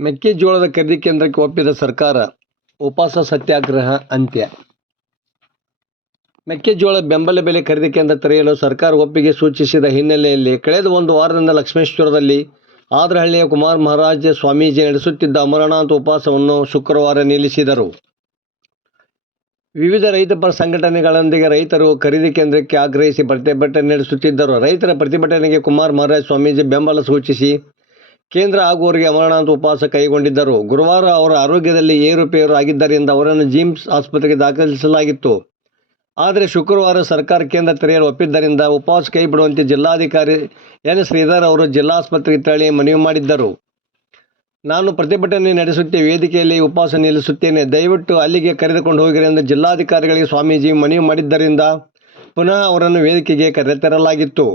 ಮೆಕ್ಕೆಜೋಳದ ಖರೀದಿ ಕೇಂದ್ರಕ್ಕೆ ಒಪ್ಪಿದ ಸರ್ಕಾರ ಉಪವಾಸ ಸತ್ಯಾಗ್ರಹ ಅಂತ್ಯ. ಮೆಕ್ಕೆಜೋಳ ಬೆಂಬಲ ಬೆಲೆ ಖರೀದಿ ಕೇಂದ್ರ ತೆರೆಯಲು ಸರ್ಕಾರ ಒಪ್ಪಿಗೆ ಸೂಚಿಸಿದ ಹಿನ್ನೆಲೆಯಲ್ಲಿ ಕಳೆದ ಒಂದು ವಾರದಿಂದ ಲಕ್ಷ್ಮೇಶ್ವರದಲ್ಲಿ ಆದ್ರಹಳ್ಳಿಯ ಕುಮಾರ್ ಮಹಾರಾಜ ಸ್ವಾಮೀಜಿ ನಡೆಸುತ್ತಿದ್ದ ಅಮರನಾಥ ಉಪವಾಸವನ್ನು ಶುಕ್ರವಾರ ನಿಲ್ಲಿಸಿದರು. ವಿವಿಧ ರೈತಪರ ಸಂಘಟನೆಗಳೊಂದಿಗೆ ರೈತರು ಖರೀದಿ ಕೇಂದ್ರಕ್ಕೆ ಆಗ್ರಹಿಸಿ ಪ್ರತಿಭಟನೆ ನಡೆಸುತ್ತಿದ್ದರು. ರೈತರ ಪ್ರತಿಭಟನೆಗೆ ಕುಮಾರ್ ಮಹಾರಾಜ ಸ್ವಾಮೀಜಿ ಬೆಂಬಲ ಸೂಚಿಸಿ ಕೇಂದ್ರ ಆಗುವವರೆಗೆ ಅಮರನಾಥ ಉಪವಾಸ ಕೈಗೊಂಡಿದ್ದರು. ಗುರುವಾರ ಅವರ ಆರೋಗ್ಯದಲ್ಲಿ ಏರುಪೇರು ಆಗಿದ್ದರಿಂದ ಅವರನ್ನು ಜಿಮ್ಸ್ ಆಸ್ಪತ್ರೆಗೆ ದಾಖಲಿಸಲಾಗಿತ್ತು. ಆದರೆ ಶುಕ್ರವಾರ ಸರ್ಕಾರ ಕೇಂದ್ರ ತೆರೆಯಲು ಒಪ್ಪಿದ್ದರಿಂದ ಉಪವಾಸ ಕೈ ಬಿಡುವಂತೆ ಜಿಲ್ಲಾಧಿಕಾರಿ ಎನ್ ಶ್ರೀಧರ್ ಅವರು ಜಿಲ್ಲಾಸ್ಪತ್ರೆಗೆ ತೆರಳಿ ಮನವಿ ಮಾಡಿದ್ದರು. ನಾನು ಪ್ರತಿಭಟನೆ ನಡೆಸುತ್ತೆ ವೇದಿಕೆಯಲ್ಲಿ ಉಪವಾಸ ನಿಲ್ಲಿಸುತ್ತೇನೆ. ದಯವಿಟ್ಟು ಅಲ್ಲಿಗೆ ಕರೆದುಕೊಂಡು ಹೋಗಿರಿ ಎಂದು ಜಿಲ್ಲಾಧಿಕಾರಿಗಳಿಗೆ ಸ್ವಾಮೀಜಿ ಮನವಿ ಮಾಡಿದ್ದರಿಂದ ಪುನಃ ಅವರನ್ನು ವೇದಿಕೆಗೆ ಕರೆತರಲಾಗಿತ್ತು.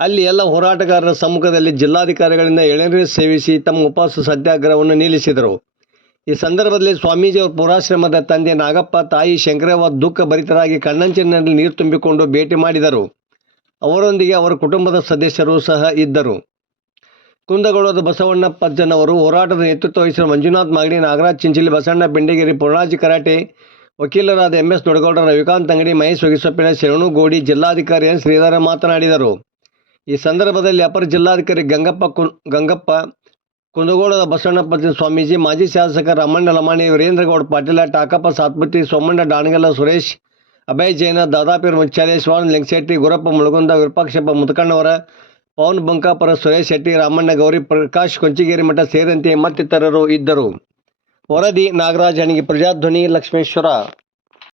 ಅಲ್ಲಿ ಎಲ್ಲ ಹೋರಾಟಗಾರರ ಸಮ್ಮುಖದಲ್ಲಿ ಜಿಲ್ಲಾಧಿಕಾರಿಗಳಿಂದ ಎಳನೀರು ಸೇವಿಸಿ ತಮ್ಮ ಉಪವಾಸ ಸತ್ಯಾಗ್ರಹವನ್ನು ನಿಲ್ಲಿಸಿದರು. ಈ ಸಂದರ್ಭದಲ್ಲಿ ಸ್ವಾಮೀಜಿ ಅವರ ಪುರಾಶ್ರಮದ ತಂದೆ ನಾಗಪ್ಪ, ತಾಯಿ ಶಂಕರವ ದುಃಖ ಭರಿತರಾಗಿ ಕಣ್ಣಂಚಿನಲ್ಲಿ ನೀರು ತುಂಬಿಕೊಂಡು ಭೇಟಿ ಮಾಡಿದರು. ಅವರೊಂದಿಗೆ ಅವರ ಕುಟುಂಬದ ಸದಸ್ಯರು ಸಹ ಇದ್ದರು. ಕುಂದಗೋಳದ ಬಸವಣ್ಣಪ್ಪಜ್ಜನವರು ಹೋರಾಟದ ನೇತೃತ್ವ ವಹಿಸಿದ ಮಂಜುನಾಥ್ ಮಾಗಡಿ, ನಾಗರಾಜ್ ಚಿಂಚಿಲಿ ಬಸಣ್ಣ ಬೆಂಡಿಗೇರಿ ಪೂರ್ಣಾಜಿ ಕರಾಟೆ, ವಕೀಲರಾದ ಎಂಎಸ್ ಎಸ್ ದೊಡಗೌಡ, ರವಿಕಾಂತ್ ಅಂಗಡಿ, ಮಹೇಶ್ ಒಗಿಸೊಪ್ಪಿನ ಶರಣುಗೋಡಿ ಜಿಲ್ಲಾಧಿಕಾರಿ ಎನ್ ಶ್ರೀಧರ ಮಾತನಾಡಿದರು. ಈ ಸಂದರ್ಭದಲ್ಲಿ ಅಪರ ಜಿಲ್ಲಾಧಿಕಾರಿ ಗಂಗಪ್ಪ ಕುನ್, ಗಂಗಪ್ಪ ಕುಂದಗೋಳದ ಬಸವಣ್ಣಪ್ಪ ಸ್ವಾಮೀಜಿ, ಮಾಜಿ ಶಾಸಕ ರಮಣ್ಣ ಲಮಾಣಿ ವೀರೇಂದ್ರಗೌಡ ಪಾಟೀಲ ಟಾಕಪ್ಪ ಸಾತ್ಪತಿ ಸೋಮಣ್ಣ ಡಾಣಗಲ್ಲ ಸುರೇಶ್, ಅಭಯ್ ಜೈನ, ದಾದಾಪೀರ್ ಮುಚ್ಚಾಲೆ ಸ್ವಾಮಿ ಲಿಂಗಶೆಟ್ಟಿ, ಗುರಪ್ಪ ಮುಳಗುಂದ, ವಿರೂಪಾಕ್ಷಪ್ಪ ಮುತಕಣ್ಣವರ, ಪವನ್ ಬಂಕಾಪುರ, ಸುರೇಶ್ ಶೆಟ್ಟಿ, ರಾಮಣ್ಣ ಗೌರಿ, ಪ್ರಕಾಶ್ ಕೊಂಚಿಗೇರಿ ಮಠ ಸೇರಿದಂತೆ ಮತ್ತಿತರರು ಇದ್ದರು. ವರದಿ ನಾಗರಾಜ್ ಅಣಿಗೆ, ಪ್ರಜಾಧ್ವನಿ ಲಕ್ಷ್ಮೇಶ್ವರ.